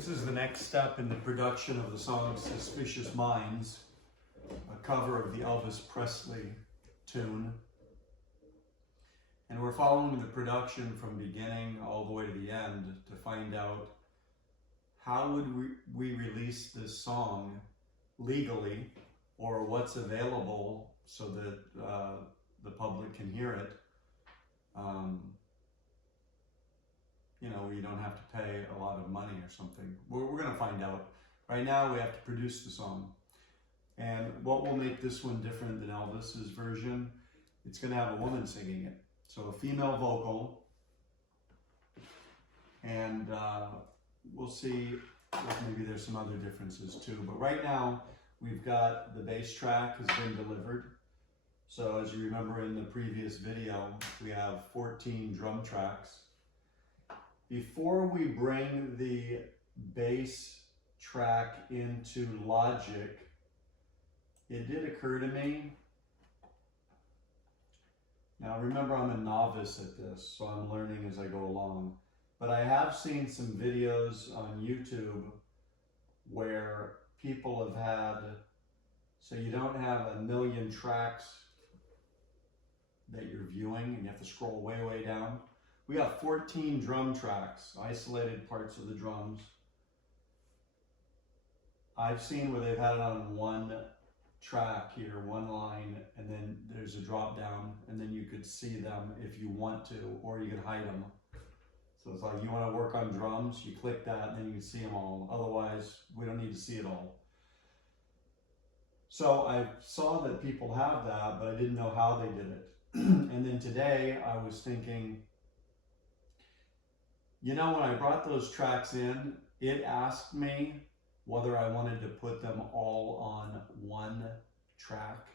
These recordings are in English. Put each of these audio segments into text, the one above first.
This is the next step in the production of the song Suspicious Minds, a cover of the Elvis Presley tune. And we're following the production from beginning all the way to the end to find out how would we release this song legally, or what's available so that the public can hear it. You know, you don't have to pay a lot of money or something. We're going to find out. Right now we have to produce the song. And what will make this one different than Elvis's version, it's going to have a woman singing it. So a female vocal. And we'll see if maybe there's some other differences too. But right now we've got the bass track has been delivered. So as you remember in the previous video, we have 14 drum tracks. Before we bring the bass track into Logic, it did occur to me. Now remember, I'm a novice at this, so I'm learning as I go along. But I have seen some videos on YouTube where people have had, so you don't have a million tracks that you're viewing and you have to scroll way, way down. We got 14 drum tracks, isolated parts of the drums. I've seen where they've had it on one track here, one line, and then there's a drop down, and then you could see them if you want to, or you could hide them. So it's like you want to work on drums, you click that, and then you can see them all. Otherwise, we don't need to see it all. So I saw that people have that, but I didn't know how they did it. And then today I was thinking, you know, when I brought those tracks in, it asked me whether I wanted to put them all on one track.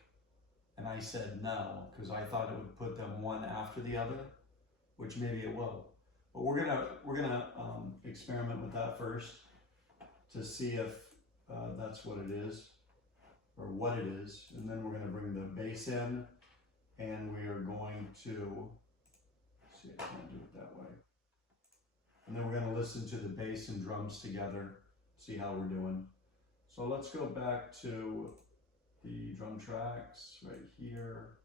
And I said no, because I thought it would put them one after the other, which maybe it will. But we're gonna experiment with that first to see if that's what it is, or what it is. And then we're gonna bring the bass in, and we are going to, see, I can't do it that way. And then we're going to listen to the bass and drums together, see how we're doing. So let's go back to the drum tracks right here.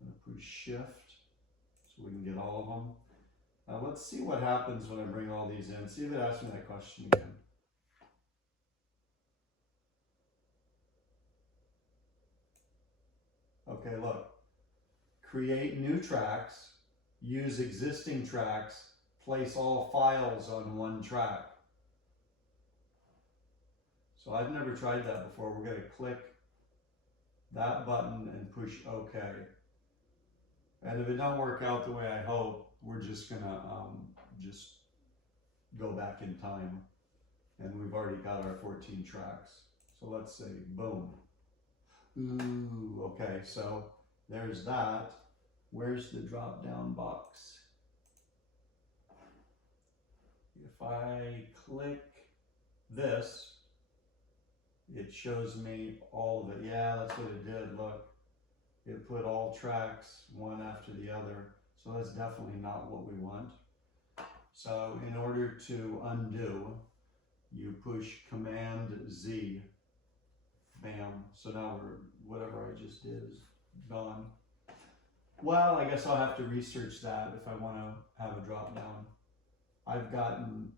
I'm going to push shift so we can get all of them. Now let's see what happens when I bring all these in. See if it asks me that question again. Okay, look. Create new tracks. Use existing tracks, place all files on one track. So I've never tried that before. We're going to click that button and push OK. And if it don't work out the way I hope, we're just going to just go back in time. And we've already got our 14 tracks. So let's say boom. Ooh, okay, so there's that. Where's the drop down box? If I click this, it shows me all of it. Yeah, that's what it did. Look, it put all tracks one after the other. So that's definitely not what we want. So in order to undo, you push Command Z. Bam. So now whatever I just did is gone. Well, I guess I'll have to research that if I want to have a drop down. I've gotten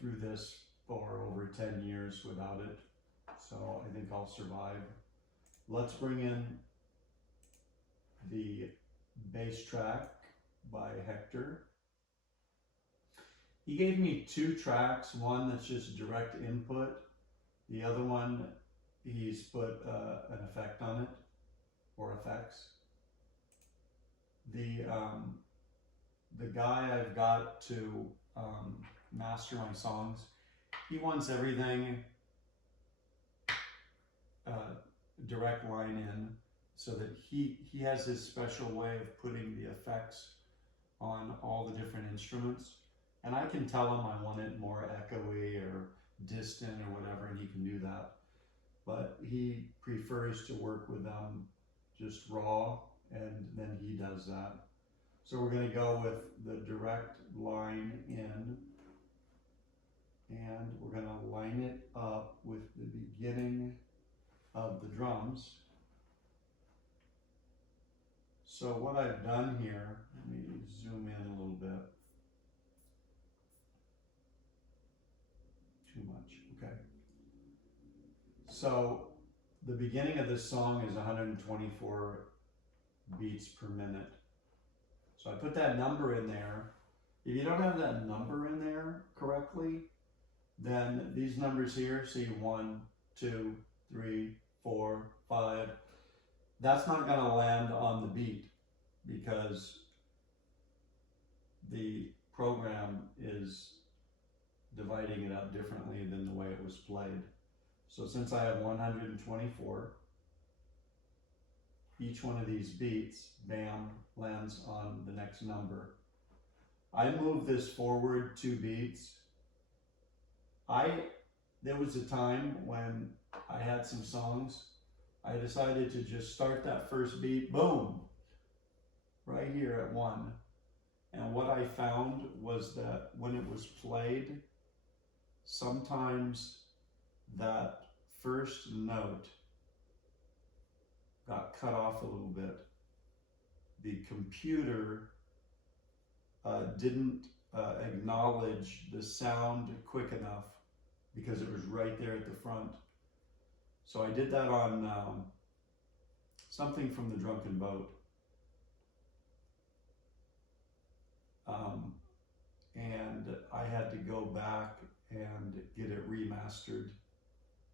through this for over 10 years without it, so I think I'll survive. Let's bring in the bass track by Hector. He gave me two tracks, one that's just direct input, the other one he's put an effect on it, or effects. The guy I've got to master my songs, he wants everything direct line in, so that he has his special way of putting the effects on all the different instruments. And I can tell him I want it more echoey or distant or whatever, and he can do that. But he prefers to work with them just raw, and then he does that. So we're going to go with the direct line in, and we're going to line it up with the beginning of the drums. So what I've done here, let me zoom in a little bit. Too much, okay. So the beginning of this song is 124 beats per minute. So I put that number in there. If you don't have that number in there correctly, then these numbers here, see 1, 2, 3, 4, 5, that's not going to land on the beat because the program is dividing it up differently than the way it was played. So since I have 124, each one of these beats, bam, lands on the next number. I moved this forward 2 beats. There was a time when I had some songs, I decided to just start that first beat, boom, right here at 1. And what I found was that when it was played, sometimes that first note got cut off a little bit. The computer didn't acknowledge the sound quick enough because it was right there at the front. So I did that on something from the Drunken Boat. And I had to go back and get it remastered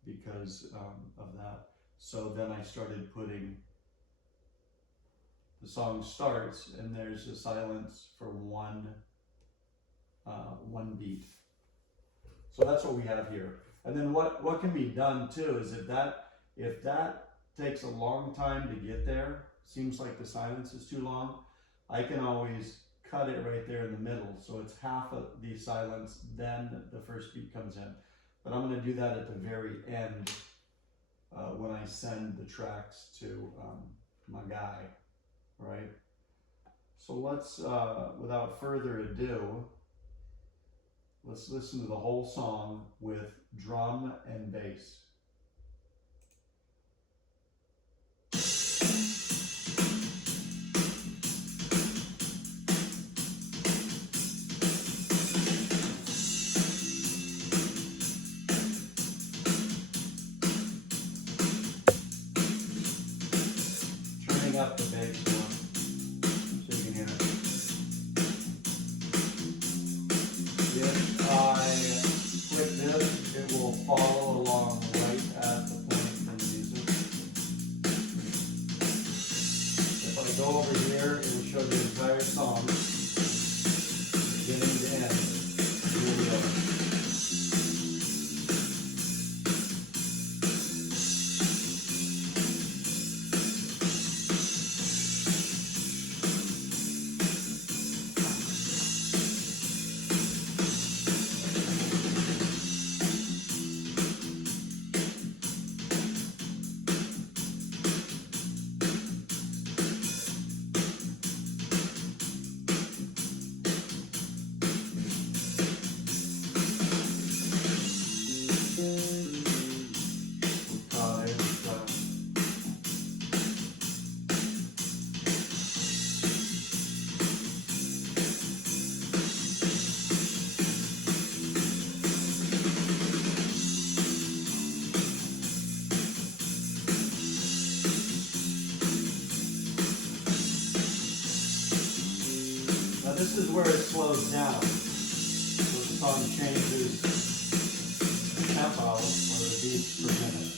because of that. So then I started putting, the song starts and there's a silence for one beat. So that's what we have here. And then what can be done too is if that takes a long time to get there, seems like the silence is too long, I can always cut it right there in the middle. So it's half of the silence, then the first beat comes in. But I'm going to do that at the very end when I send the tracks to my guy, right? So let's, without further ado, let's listen to the whole song with drum and bass. Turning up the bass one so you can hear it. If I click this, it will follow along right at the point from the music. If I go over here, it will show the entire song, beginning to end. Here we go. This is where it slows down. So the song changes the tempo or the beats per minute.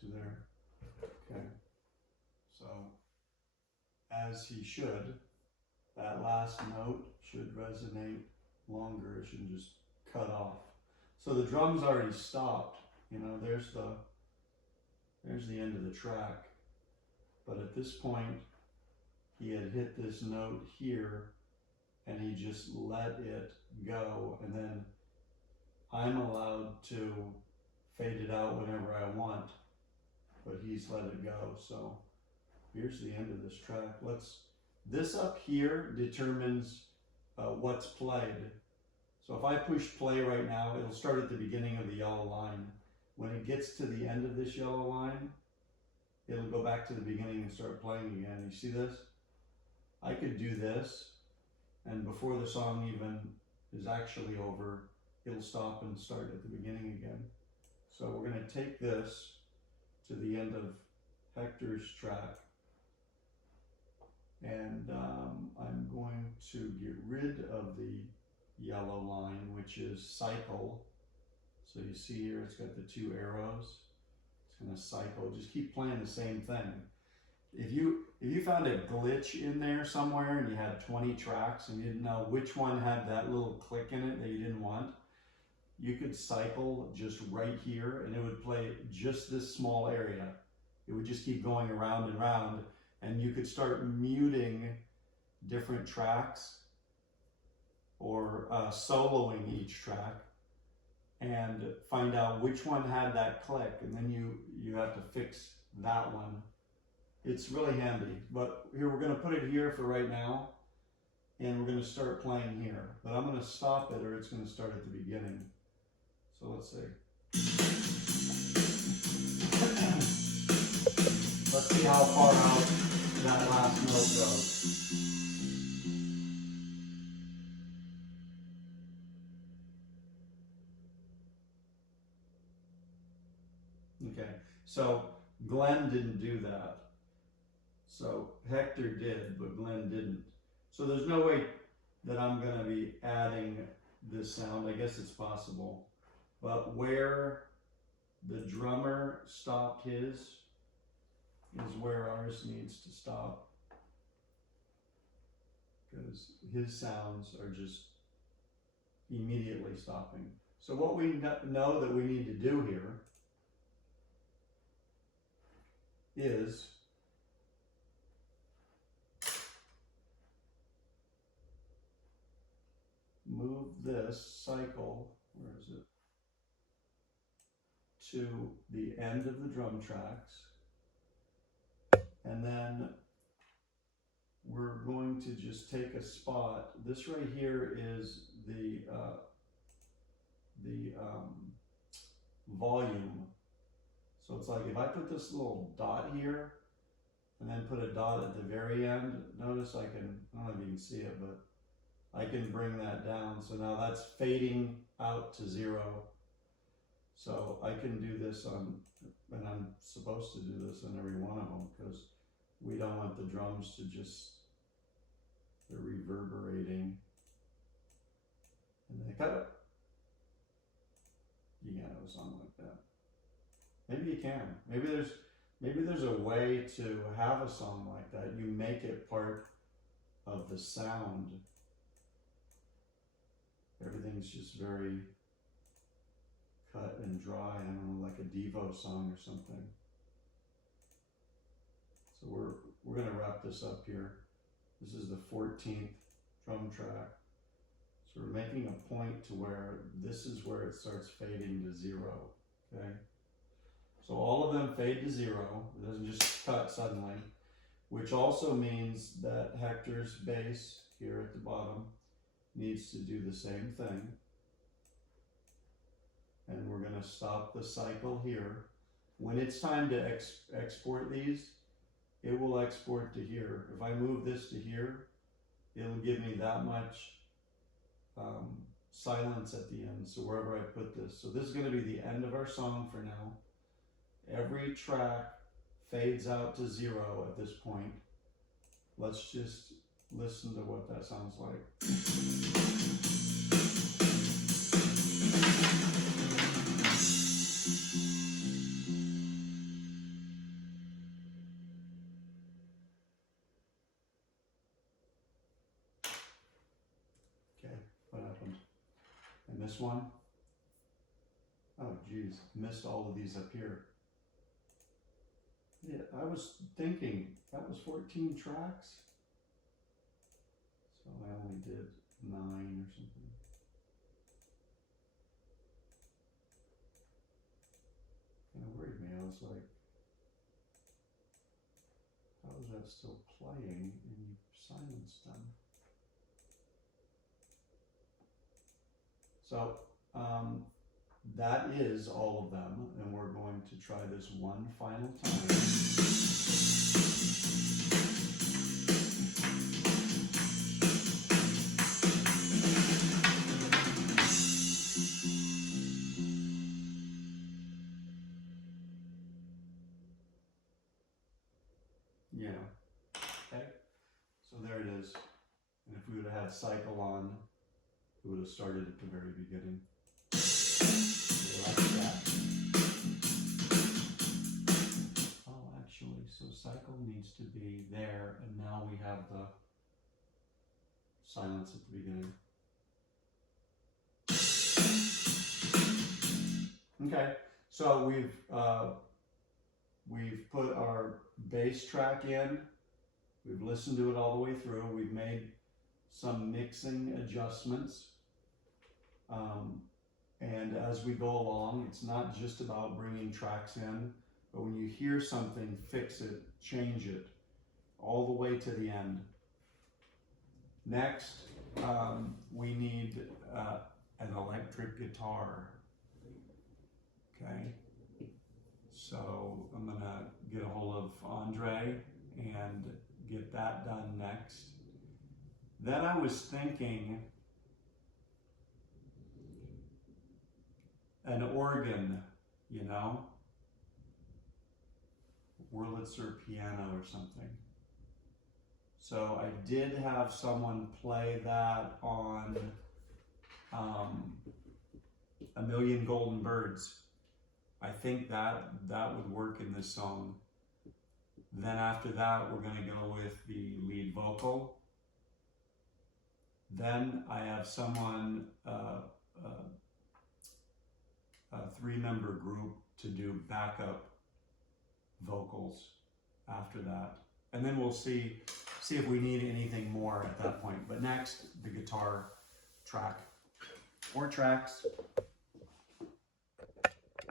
to there. Okay. So, as he should, that last note should resonate longer. It shouldn't just cut off. So the drum's already stopped. You know, there's the end of the track. But at this point, he had hit this note here, and he just let it go, and then I'm allowed to fade it out whenever I want, but he's let it go. So here's the end of this track. This up here determines what's played. So if I push play right now, it'll start at the beginning of the yellow line. When it gets to the end of this yellow line, it'll go back to the beginning and start playing again. You see this? I could do this, and before the song even is actually over, it'll stop and start at the beginning again. So we're going to take this to the end of Hector's track, and I'm going to get rid of the yellow line, which is cycle. So you see here, it's got the two arrows. It's going to cycle. Just keep playing the same thing. If you found a glitch in there somewhere and you had 20 tracks and you didn't know which one had that little click in it that you didn't want, you could cycle just right here and it would play just this small area. It would just keep going around and around, and you could start muting different tracks or soloing each track and find out which one had that click, and then you have to fix that one. It's really handy, but here we're going to put it here for right now, and we're going to start playing here. But I'm going to stop it, or it's going to start at the beginning. So let's see. Let's see how far out that last note goes. Okay, so Glenn didn't do that. So Hector did, but Glenn didn't. So there's no way that I'm going to be adding this sound. I guess it's possible. But where the drummer stopped his is where ours needs to stop, because his sounds are just immediately stopping. So what we know that we need to do here is move this cycle, where is it, to the end of the drum tracks, and then we're going to just take a spot. This right here is the volume. So it's like if I put this little dot here and then put a dot at the very end, notice I don't know if you can see it, but I can bring that down. So now that's fading out to 0. So I can do this on, and I'm supposed to do this on every one of them, because we don't want the drums to just, they're reverberating. And then cut it. You can't have a song like that. Maybe you can. Maybe there's a way to have a song like that. You make it part of the sound. Everything's just very cut and dry. I don't know, like a Devo song or something. So we're gonna wrap this up here. This is the 14th drum track. So we're making a point to where this is where it starts fading to 0. Okay. So all of them fade to 0. It doesn't just cut suddenly, which also means that Hector's bass here at the bottom needs to do the same thing. And we're going to stop the cycle here. When it's time to export these, it will export to here. If I move this to here, it'll give me that much silence at the end, so wherever I put this. So this is going to be the end of our song for now. Every track fades out to 0 at this point. Let's just listen to what that sounds like. Miss one? Oh geez, missed all of these up here. Yeah, I was thinking that was 14 tracks. So I only did 9 or something. Kind of worried me. I was like, how is that still playing and you silenced them? So that is all of them, and we're going to try this one final time. Yeah. Okay. So there it is. And if we would have had cycle on, it would have started at the very beginning. Like that. Oh, actually, so cycle needs to be there, and now we have the silence at the beginning. Okay, so we've put our bass track in. We've listened to it all the way through. We've made some mixing adjustments. And as we go along, it's not just about bringing tracks in, but when you hear something, fix it, change it, all the way to the end. Next, we need an electric guitar. Okay, so I'm gonna get a hold of Andre and get that done next. Then I was thinking an organ, you know, Wurlitzer piano or something. So I did have someone play that on A Million Golden Birds. I think that would work in this song. Then after that, we're going to go with the lead vocal. Then I have someone, a 3-member group to do backup vocals after that. And then we'll see if we need anything more at that point. But next, the guitar track. 4 tracks.